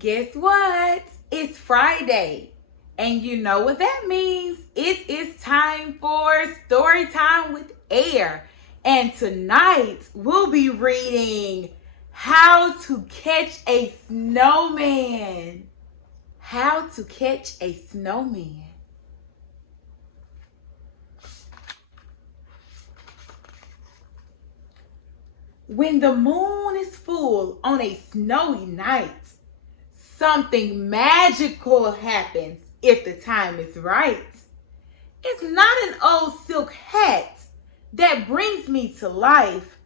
Guess what? It's Friday. And you know what that means? It is time for story time with Air. And tonight we'll be reading How to Catch a Snowman. How to Catch a Snowman. When the moon is full on a snowy night, something magical happens if the time is right. It's not an old silk hat that brings me to life,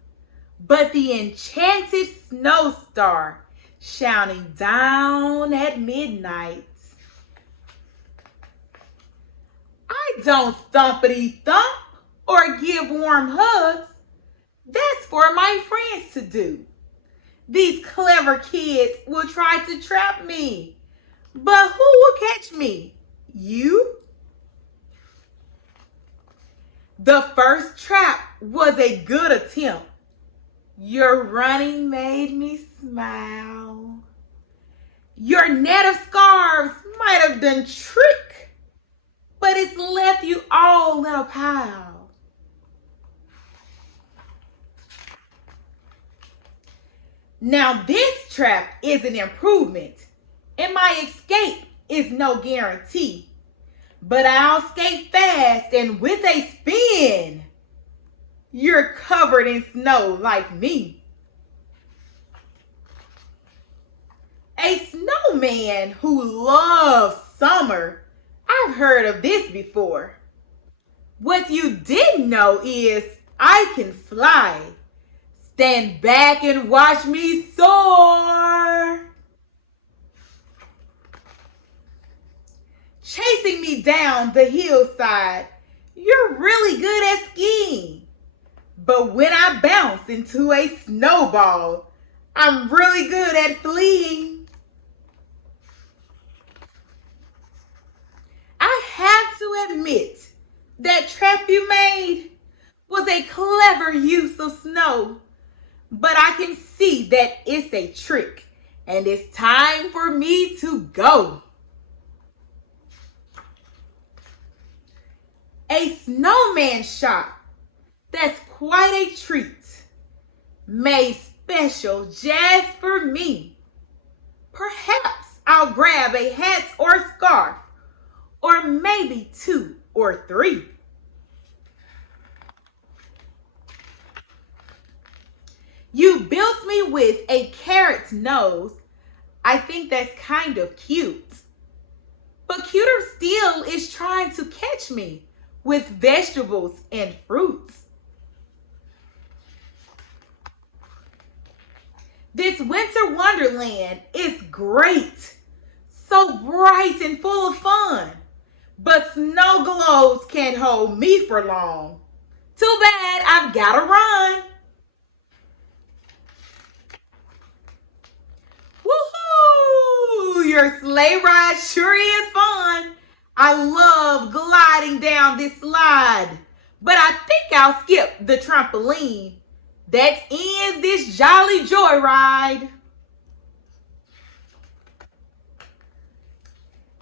but the enchanted snow star shining down at midnight. I don't thumpity thump or give warm hugs. That's for my friends to do. These clever kids will try to trap me. But who will catch me? You? The first trap was a good attempt. Your running made me smile. Your net of scarves might have done trick, but it's left you all in a pile. Now this trap is an improvement, and my escape is no guarantee. But I'll skate fast and with a spin. You're covered in snow like me. A snowman who loves summer. I've heard of this before. What you didn't know is I can fly. Stand back and watch me soar. Chasing me down the hillside, you're really good at skiing. But when I bounce into a snowball, I'm really good at fleeing. I have to admit, that trap you made was a clever use of snow. But I can see that it's a trick, and it's time for me to go. A snowman shop, that's quite a treat, made special just for me. Perhaps I'll grab a hat or scarf, or maybe 2 or 3. You built me with a carrot's nose. I think that's kind of cute. But cuter still is trying to catch me with vegetables and fruits. This winter wonderland is great. So bright and full of fun. But snow globes can't hold me for long. Too bad, I've got to run. Woohoo! Your sleigh ride sure is fun. I love gliding down this slide. But I think I'll skip the trampoline. That ends this jolly joyride.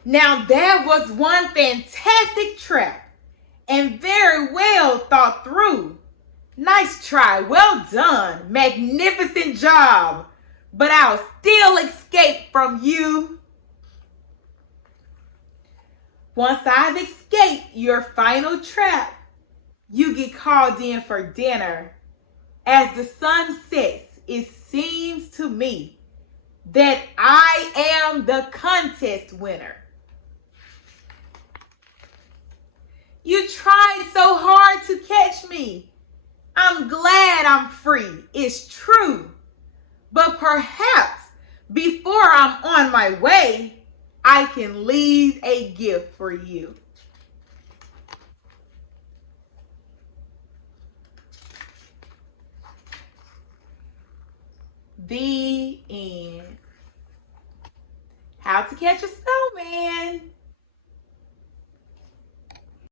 Now that was one fantastic trap and very well thought through. Nice try, well done, magnificent job. But I'll still escape from you. Once I've escaped your final trap, you get called in for dinner. As the sun sets, it seems to me that I am the contest winner. You tried so hard to catch me. I'm glad I'm free, it's true. But perhaps before I'm on my way, I can leave a gift for you. The end. How to Catch a Snowman.